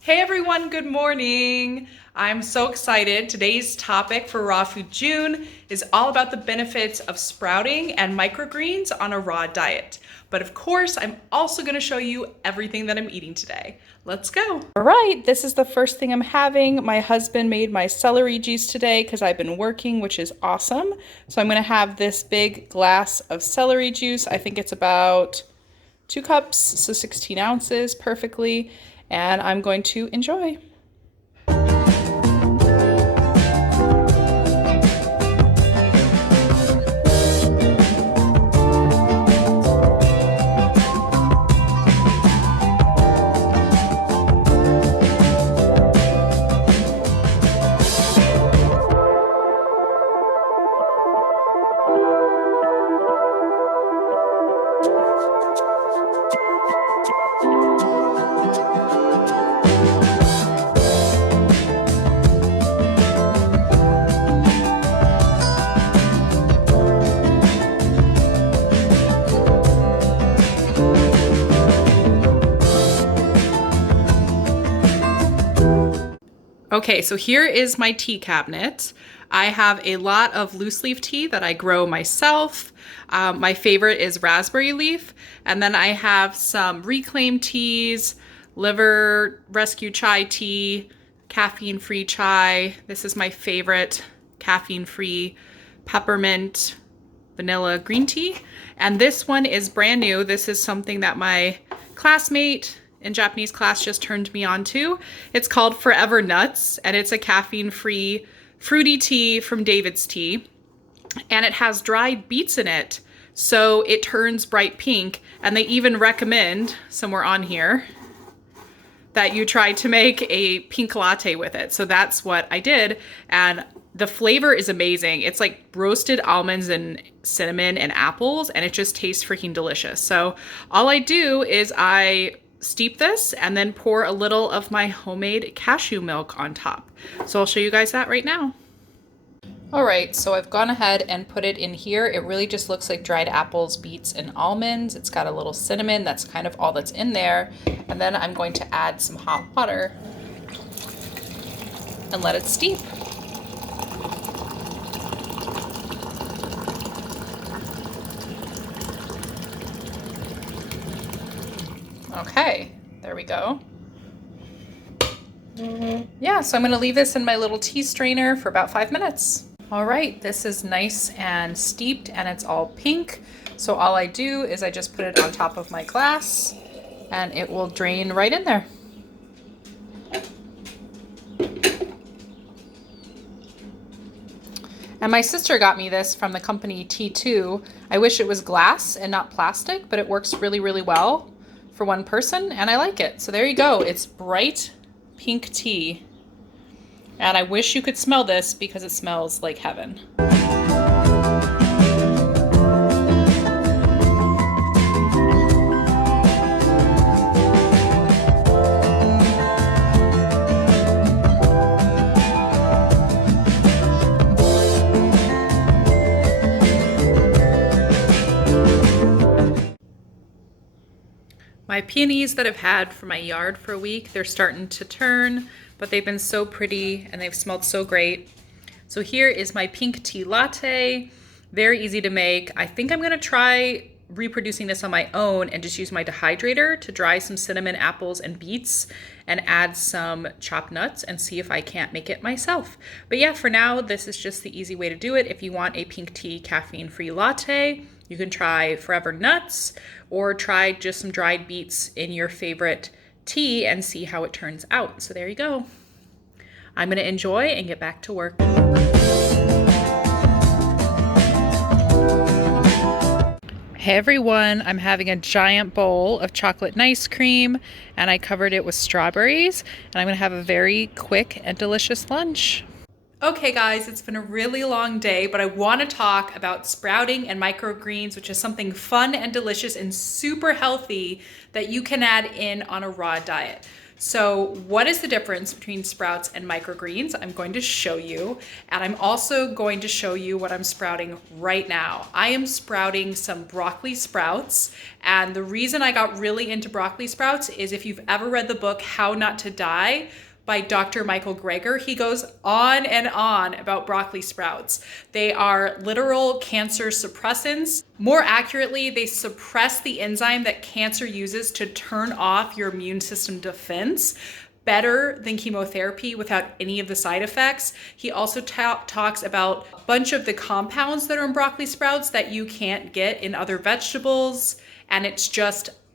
Hey everyone, good morning. I'm so excited. Today's topic for Raw Food June is all about the benefits of sprouting and microgreens on a raw diet. But of course, I'm also going to show you everything that I'm eating today. Let's go. All right, this is the first thing I'm having. My husband made my celery juice today because I've been working, which is awesome. So I'm going to have this big glass of celery juice. I think it's about 2 cups, so 16 ounces perfectly. And I'm going to enjoy. Okay, so here is my tea cabinet. I have a lot of loose leaf tea that I grow myself. My favorite is raspberry leaf. And then I have some reclaimed teas, liver rescue chai tea, caffeine-free chai. This is my favorite caffeine-free peppermint vanilla green tea. And this one is brand new. This is something that my classmate in Japanese class just turned me on to. It's called Forever Nuts, and it's a caffeine-free fruity tea from David's Tea. And it has dried beets in it, so it turns bright pink. And they even recommend, somewhere on here, that you try to make a pink latte with it. So that's what I did. And the flavor is amazing. It's like roasted almonds and cinnamon and apples, and it just tastes freaking delicious. So all I do is I steep this and then pour a little of my homemade cashew milk on top. So I'll show you guys that right now. All right, so I've gone ahead and put it in here. It really just looks like dried apples, beets, and almonds. It's got a little cinnamon. That's kind of all that's in there. And then I'm going to add some hot water and let it steep. Okay, there we go. Yeah, so I'm gonna leave this in my little tea strainer for about 5 minutes. All right, this is nice and steeped and it's all pink. So all I do is I just put it on top of my glass and it will drain right in there. And my sister got me this from the company T2. I wish it was glass and not plastic, but it works really, really well for one person, and I like it. So there you go. It's bright pink tea. And I wish you could smell this because it smells like heaven. My peonies that I've had for my yard for a week, they're starting to turn, but they've been so pretty and they've smelled so great. So here is my pink tea latte. Very easy to make. I think I'm gonna try reproducing this on my own and just use my dehydrator to dry some cinnamon, apples, and beets and add some chopped nuts and see if I can't make it myself. But yeah, for now, this is just the easy way to do it. If you want a pink tea caffeine-free latte, you can try Forever Nuts or try just some dried beets in your favorite tea and see how it turns out. So there you go. I'm gonna enjoy and get back to work. Hey everyone, I'm having a giant bowl of chocolate and ice cream and I covered it with strawberries and I'm gonna have a very quick and delicious lunch. Okay guys, it's been a really long day, but I want to talk about sprouting and microgreens, which is something fun and delicious and super healthy that you can add in on a raw diet. So what is the difference between sprouts and microgreens? I'm going to show you, and I'm also going to show you what I'm sprouting right now. I am sprouting some broccoli sprouts, and the reason I got really into broccoli sprouts is if you've ever read the book How Not to Die by Dr. Michael Greger, he goes on and on about broccoli sprouts. They are literal cancer suppressants. More accurately, they suppress the enzyme that cancer uses to turn off your immune system defense better than chemotherapy without any of the side effects. He also talks about a bunch of the compounds that are in broccoli sprouts that you can't get in other vegetables, and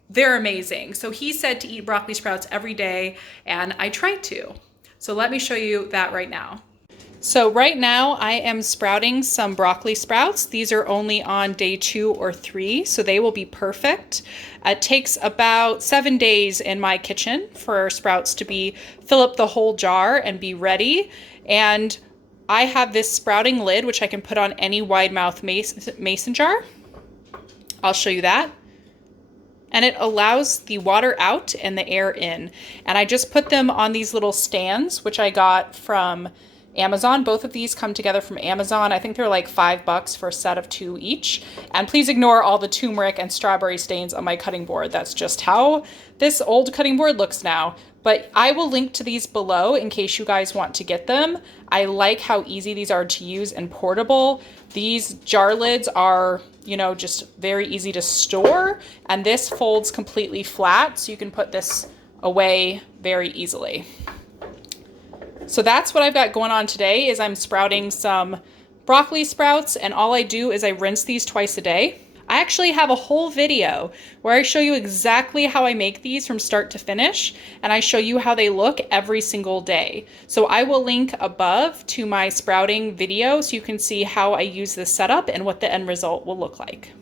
they're amazing. So he said to eat broccoli sprouts every day, and I tried to. So let me show you that right now. So right now I am sprouting some broccoli sprouts. These are only on day 2 or 3, so they will be perfect. It takes about 7 days in my kitchen for sprouts to fill up the whole jar and be ready. And I have this sprouting lid, which I can put on any wide mouth mason jar. I'll show you that. And it allows the water out and the air in. And I just put them on these little stands, which I got from Amazon. Both of these come together from Amazon. I think they're like $5 for a set of 2 each. And please ignore all the turmeric and strawberry stains on my cutting board. That's just how this old cutting board looks now. But I will link to these below in case you guys want to get them. I like how easy these are to use and portable. These jar lids are, just very easy to store. And this folds completely flat, so you can put this away very easily. So that's what I've got going on today is I'm sprouting some broccoli sprouts, and all I do is I rinse these twice a day. I actually have a whole video where I show you exactly how I make these from start to finish, and I show you how they look every single day. So I will link above to my sprouting video so you can see how I use this setup and what the end result will look like.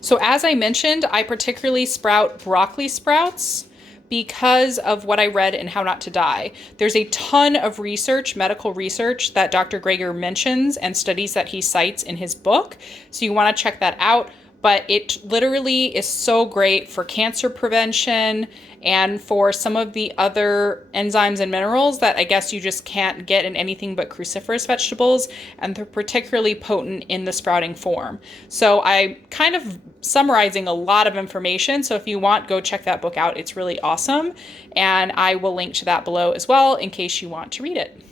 So as I mentioned, I particularly sprout broccoli sprouts because of what I read in How Not to Die. There's a ton of research, medical research, that Dr. Greger mentions and studies that he cites in his book. So you want to check that out. But it literally is so great for cancer prevention and for some of the other enzymes and minerals that I guess you just can't get in anything but cruciferous vegetables, and they're particularly potent in the sprouting form. So I'm kind of summarizing a lot of information, so if you want, go check that book out. It's really awesome, and I will link to that below as well in case you want to read it.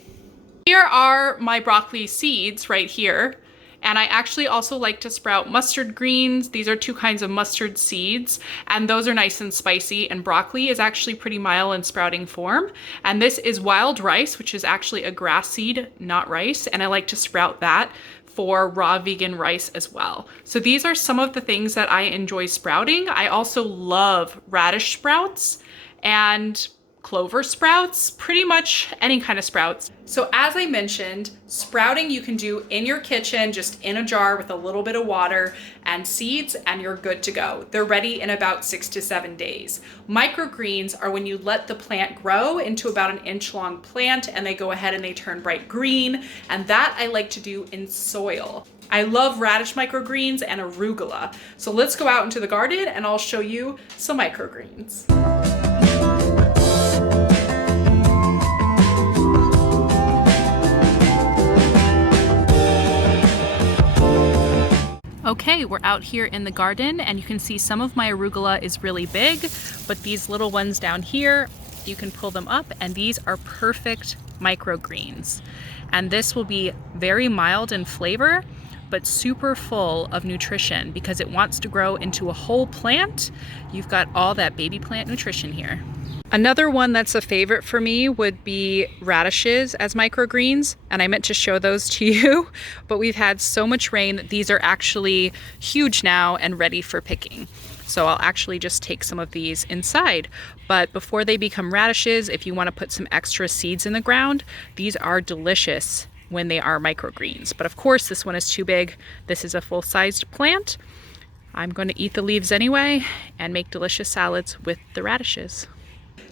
Here are my broccoli seeds right here. And I actually also like to sprout mustard greens. These are 2 kinds of mustard seeds, and those are nice and spicy. And broccoli is actually pretty mild in sprouting form. And this is wild rice, which is actually a grass seed, not rice. And I like to sprout that for raw vegan rice as well. So these are some of the things that I enjoy sprouting. I also love radish sprouts and clover sprouts, pretty much any kind of sprouts. So as I mentioned, sprouting you can do in your kitchen, just in a jar with a little bit of water and seeds, and you're good to go. They're ready in about 6 to 7 days. Microgreens are when you let the plant grow into about an inch long plant and they go ahead and they turn bright green. And that I like to do in soil. I love radish microgreens and arugula. So let's go out into the garden and I'll show you some microgreens. Okay, we're out here in the garden and you can see some of my arugula is really big, but these little ones down here, you can pull them up, and these are perfect microgreens. And this will be very mild in flavor, but super full of nutrition because it wants to grow into a whole plant. You've got all that baby plant nutrition here. Another one that's a favorite for me would be radishes as microgreens, and I meant to show those to you, but we've had so much rain that these are actually huge now and ready for picking. So I'll actually just take some of these inside. But before they become radishes, if you want to put some extra seeds in the ground, these are delicious when they are microgreens. But of course, this one is too big. This is a full-sized plant. I'm going to eat the leaves anyway and make delicious salads with the radishes.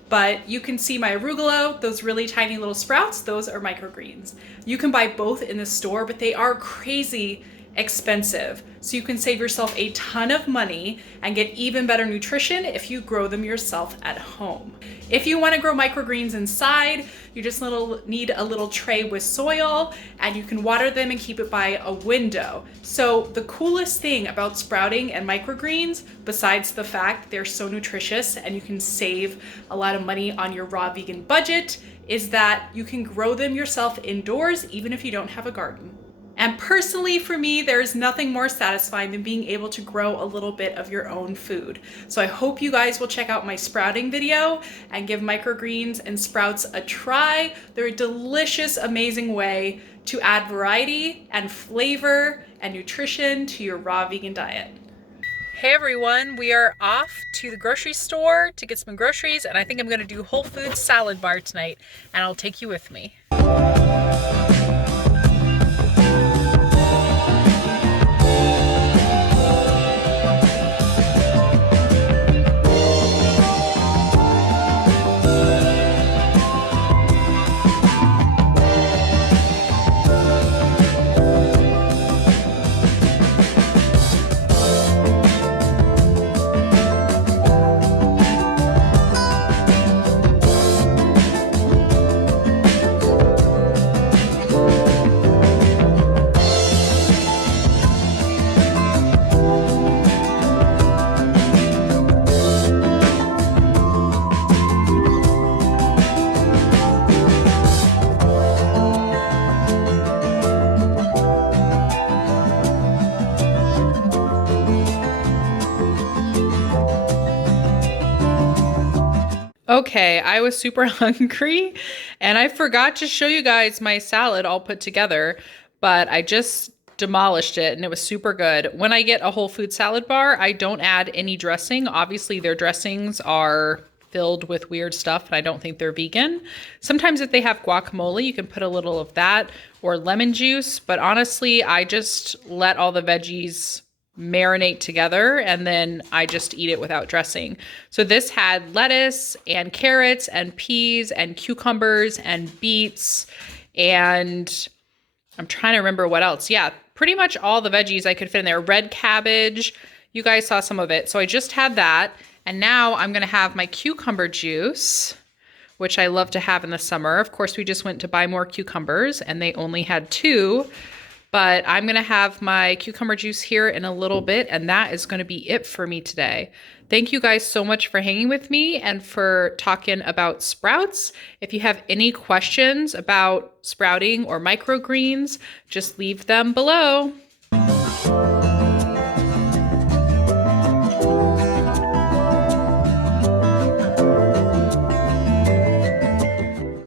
But you can see my arugula, those really tiny little sprouts, those are microgreens. You can buy both in the store, but they are crazy expensive. So you can save yourself a ton of money and get even better nutrition if you grow them yourself at home. If you want to grow microgreens inside, you just need a little tray with soil, and you can water them and keep it by a window. So the coolest thing about sprouting and microgreens, besides the fact they're so nutritious and you can save a lot of money on your raw vegan budget, is that you can grow them yourself indoors even if you don't have a garden. And personally, for me, there's nothing more satisfying than being able to grow a little bit of your own food. So I hope you guys will check out my sprouting video and give microgreens and sprouts a try. They're a delicious, amazing way to add variety and flavor and nutrition to your raw vegan diet. Hey everyone, we are off to the grocery store to get some groceries, and I think I'm gonna do Whole Foods salad bar tonight, and I'll take you with me. Okay, I was super hungry and I forgot to show you guys my salad all put together, but I just demolished it and it was super good. When I get a Whole Food salad bar, I don't add any dressing. Obviously, their dressings are filled with weird stuff and I don't think they're vegan. Sometimes if they have guacamole, you can put a little of that or lemon juice, but honestly, I just let all the veggies marinate together and then I just eat it without dressing. So this had lettuce and carrots and peas and cucumbers and beets, and I'm trying to remember what else. Yeah, pretty much all the veggies I could fit in there. Red cabbage, you guys saw some of it. So I just had that, and now I'm gonna have my cucumber juice, which I love to have in the summer. Of course, we just went to buy more cucumbers and they only had 2. But I'm going to have my cucumber juice here in a little bit, and that is going to be it for me today. Thank you guys so much for hanging with me and for talking about sprouts. If you have any questions about sprouting or microgreens, just leave them below.